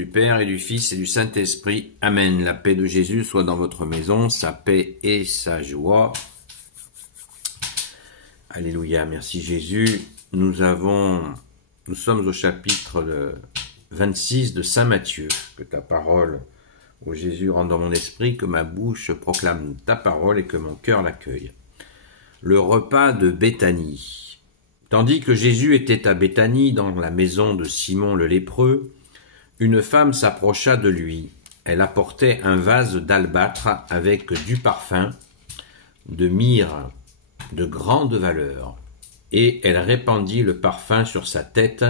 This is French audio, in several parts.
Du Père et du Fils et du Saint-Esprit. Amen. La paix de Jésus soit dans votre maison, sa paix et sa joie. Alléluia, merci Jésus. Nous sommes au chapitre 26 de Saint Matthieu. Que ta parole, ô Jésus, rende dans mon esprit, que ma bouche proclame ta parole et que mon cœur l'accueille. Le repas de Béthanie. Tandis que Jésus était à Béthanie, dans la maison de Simon le lépreux, une femme s'approcha de lui. Elle apportait un vase d'albâtre avec du parfum, de myrrhe, de grande valeur, et elle répandit le parfum sur sa tête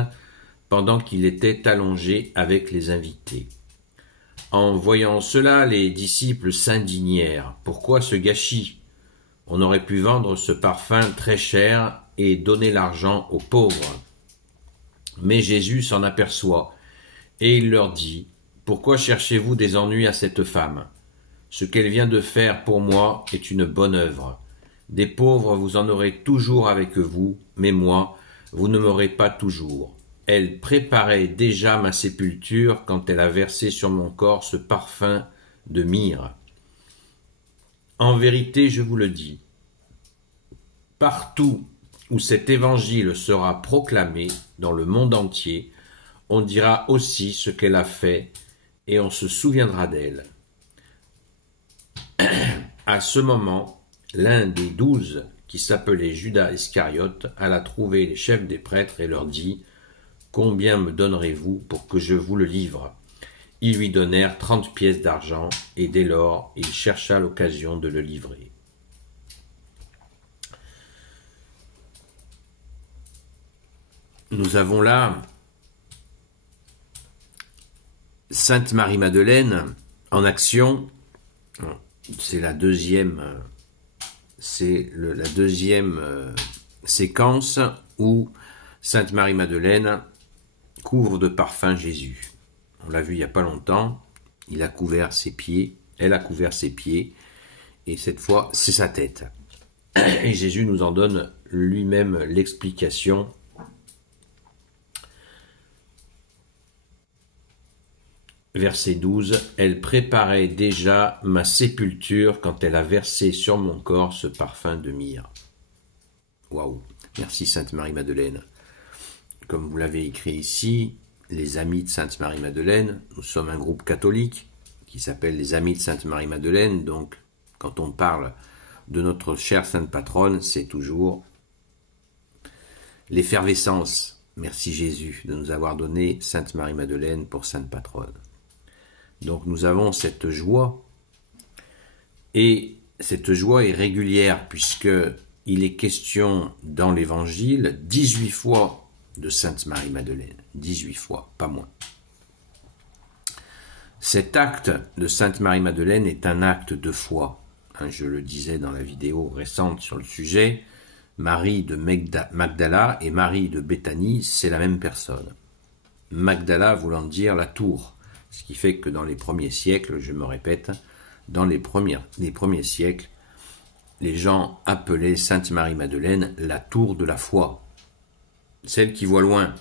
pendant qu'il était allongé avec les invités. En voyant cela, les disciples s'indignèrent. Pourquoi ce gâchis? On aurait pu vendre ce parfum très cher et donner l'argent aux pauvres. Mais Jésus s'en aperçoit, et il leur dit, « Pourquoi cherchez-vous des ennuis à cette femme? Ce qu'elle vient de faire pour moi est une bonne œuvre. Des pauvres vous en aurez toujours avec vous, mais moi, vous ne m'aurez pas toujours. Elle préparait déjà ma sépulture quand elle a versé sur mon corps ce parfum de myrrhe. En vérité, je vous le dis, partout où cet évangile sera proclamé dans le monde entier, on dira aussi ce qu'elle a fait et on se souviendra d'elle. » À ce moment, l'un des 12, qui s'appelait Judas Iscariote, alla trouver les chefs des prêtres et leur dit « Combien me donnerez-vous pour que je vous le livre ?» Ils lui donnèrent 30 pièces d'argent, et dès lors, il chercha l'occasion de le livrer. Nous avons là Sainte Marie-Madeleine en action. C'est la deuxième séquence où Sainte Marie-Madeleine couvre de parfum Jésus. On l'a vu il n'y a pas longtemps, elle a couvert ses pieds, et cette fois c'est sa tête. Et Jésus nous en donne lui-même l'explication. Verset 12, « Elle préparait déjà ma sépulture quand elle a versé sur mon corps ce parfum de myrrhe. » Waouh, merci Sainte Marie-Madeleine. Comme vous l'avez écrit ici, les Amis de Sainte Marie-Madeleine, nous sommes un groupe catholique qui s'appelle les Amis de Sainte Marie-Madeleine, donc quand on parle de notre chère Sainte Patronne, c'est toujours l'effervescence. Merci Jésus de nous avoir donné Sainte Marie-Madeleine pour Sainte Patronne. Donc nous avons cette joie, et cette joie est régulière puisque il est question dans l'Évangile 18 fois de Sainte Marie-Madeleine, 18 fois, pas moins. Cet acte de Sainte Marie-Madeleine est un acte de foi. Je le disais dans la vidéo récente sur le sujet, Marie de Magdala et Marie de Béthanie, c'est la même personne. Magdala voulant dire la tour. Ce qui fait que dans les premiers siècles, je me répète, dans les premiers siècles, les gens appelaient Sainte Marie-Madeleine la tour de la foi, celle qui voit loin.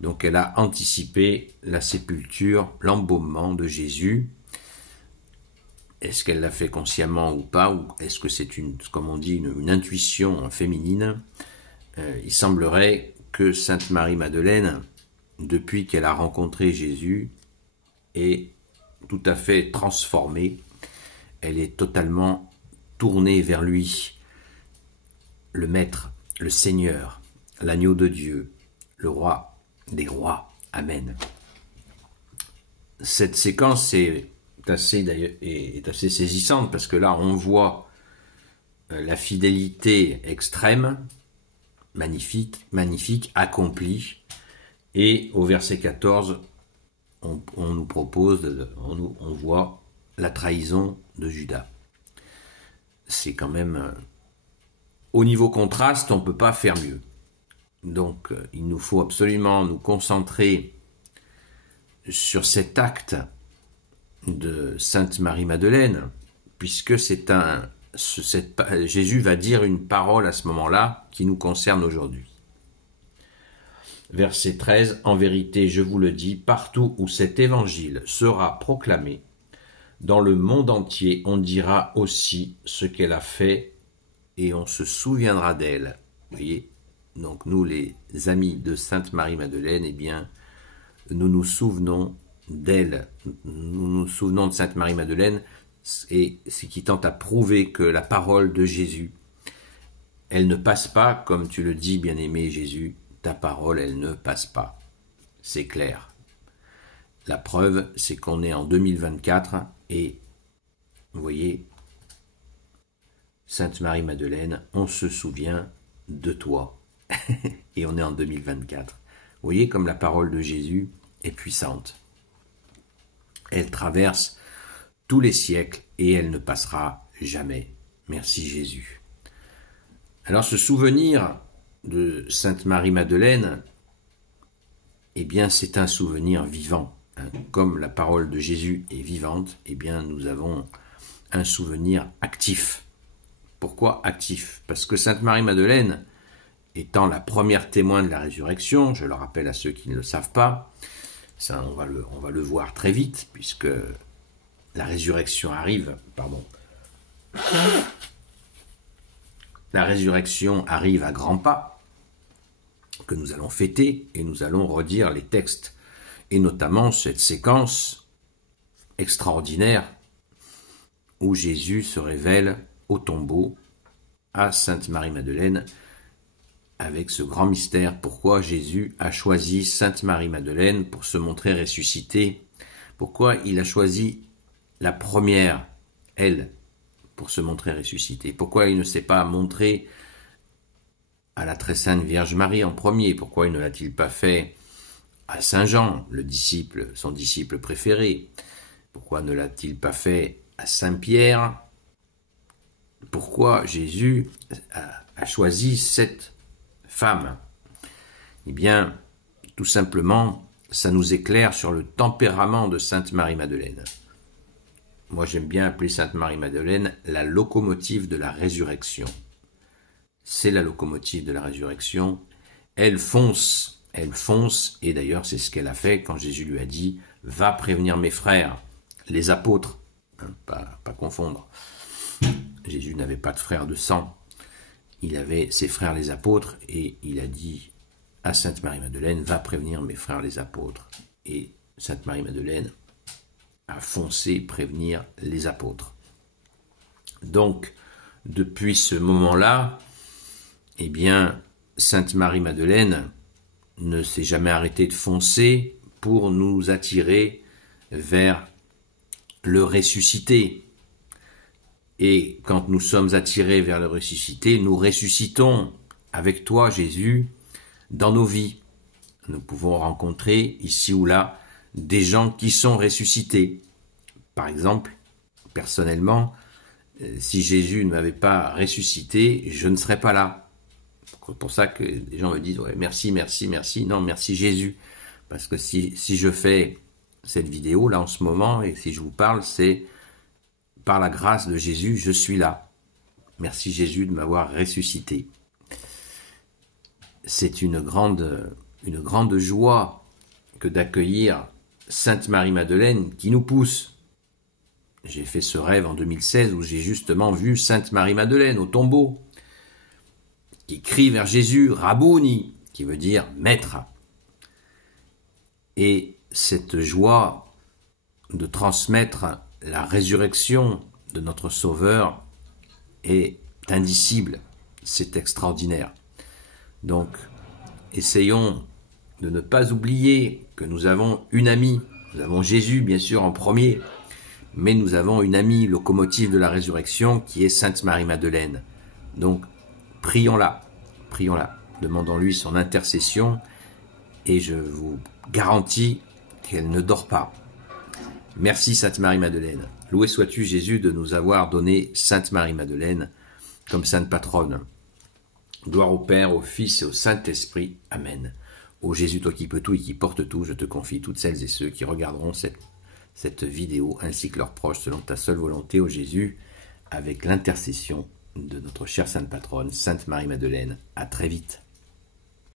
Donc elle a anticipé la sépulture, l'embaumement de Jésus. Est-ce qu'elle l'a fait consciemment ou pas, ou est-ce que c'est comme on dit, une intuition féminine? Il semblerait que Sainte Marie-Madeleine, depuis qu'elle a rencontré Jésus, est tout à fait transformée, elle est totalement tournée vers lui, le Maître, le Seigneur, l'agneau de Dieu, le roi des rois. Amen. Cette séquence est assez saisissante parce que là on voit la fidélité extrême, magnifique, accomplie, et au verset 14, on nous propose, on voit la trahison de Judas. C'est quand même, au niveau contraste, on ne peut pas faire mieux. Donc, il nous faut absolument nous concentrer sur cet acte de Sainte Marie-Madeleine, puisque Jésus va dire une parole à ce moment-là qui nous concerne aujourd'hui. Verset 13, en vérité, je vous le dis, partout où cet évangile sera proclamé, dans le monde entier, on dira aussi ce qu'elle a fait et on se souviendra d'elle. Vous voyez, donc nous, les amis de Sainte Marie-Madeleine, eh bien, nous nous souvenons d'elle. Nous nous souvenons de Sainte Marie-Madeleine, et ce qui tente à prouver que la parole de Jésus, elle ne passe pas, comme tu le dis, bien-aimé Jésus, ta parole, elle ne passe pas. C'est clair. La preuve, c'est qu'on est en 2024 et, vous voyez, Sainte Marie-Madeleine, on se souvient de toi. Et on est en 2024. Vous voyez comme la parole de Jésus est puissante. Elle traverse tous les siècles et elle ne passera jamais. Merci Jésus. Alors ce souvenir de Sainte Marie-Madeleine, eh bien c'est un souvenir vivant. Comme la parole de Jésus est vivante, eh bien nous avons un souvenir actif. Pourquoi actif? Parce que Sainte Marie-Madeleine, étant la première témoin de la résurrection, je le rappelle à ceux qui ne le savent pas, ça, on va le voir très vite, puisque la résurrection arrive, La résurrection arrive à grands pas, que nous allons fêter, et nous allons redire les textes, et notamment cette séquence extraordinaire où Jésus se révèle au tombeau à Sainte Marie-Madeleine, avec ce grand mystère, pourquoi Jésus a choisi Sainte Marie-Madeleine pour se montrer ressuscité, pourquoi il a choisi la première, elle, pour se montrer ressuscité, pourquoi il ne s'est pas montré à la très sainte Vierge Marie en premier, pourquoi il ne l'a-t-il pas fait à Saint Jean, son disciple préféré, pourquoi ne l'a-t-il pas fait à Saint Pierre, pourquoi Jésus a choisi cette femme? Eh bien, tout simplement, ça nous éclaire sur le tempérament de Sainte Marie-Madeleine. Moi, j'aime bien appeler Sainte Marie-Madeleine la locomotive de la résurrection. C'est la locomotive de la résurrection. Elle fonce, et d'ailleurs, c'est ce qu'elle a fait quand Jésus lui a dit « Va prévenir mes frères, les apôtres », pas confondre. Jésus n'avait pas de frères de sang. Il avait ses frères les apôtres et il a dit à Sainte Marie-Madeleine, va prévenir mes frères les apôtres. Et Sainte Marie-Madeleine a foncé prévenir les apôtres. Donc, depuis ce moment-là, eh bien, Sainte Marie-Madeleine ne s'est jamais arrêtée de foncer pour nous attirer vers le ressuscité. Et quand nous sommes attirés vers le ressuscité, nous ressuscitons avec toi, Jésus, dans nos vies. Nous pouvons rencontrer ici ou là des gens qui sont ressuscités. Par exemple, personnellement, si Jésus ne m'avait pas ressuscité, je ne serais pas là. C'est pour ça que les gens me disent ouais, merci, merci, merci. Non, merci Jésus. Parce que si je fais cette vidéo là en ce moment et si je vous parle, c'est par la grâce de Jésus, je suis là. Merci Jésus de m'avoir ressuscité. C'est une grande joie que d'accueillir Sainte Marie-Madeleine qui nous pousse. J'ai fait ce rêve en 2016 où j'ai justement vu Sainte Marie-Madeleine au tombeau, qui crie vers Jésus, Rabouni, qui veut dire maître. Et cette joie de transmettre la résurrection de notre Sauveur est indicible, c'est extraordinaire. Donc, essayons de ne pas oublier que nous avons une amie, nous avons Jésus bien sûr en premier, mais nous avons une amie locomotive de la résurrection qui est Sainte Marie-Madeleine. Donc, prions-la, demandons-lui son intercession et je vous garantis qu'elle ne dort pas. Merci Sainte Marie-Madeleine. Loué sois-tu Jésus de nous avoir donné Sainte Marie-Madeleine comme sainte patronne. Gloire au Père, au Fils et au Saint-Esprit. Amen. Ô Jésus, toi qui peux tout et qui portes tout, je te confie toutes celles et ceux qui regarderont cette vidéo ainsi que leurs proches selon ta seule volonté, ô Jésus, avec l'intercession de notre chère sainte patronne, Sainte Marie-Madeleine. À très vite.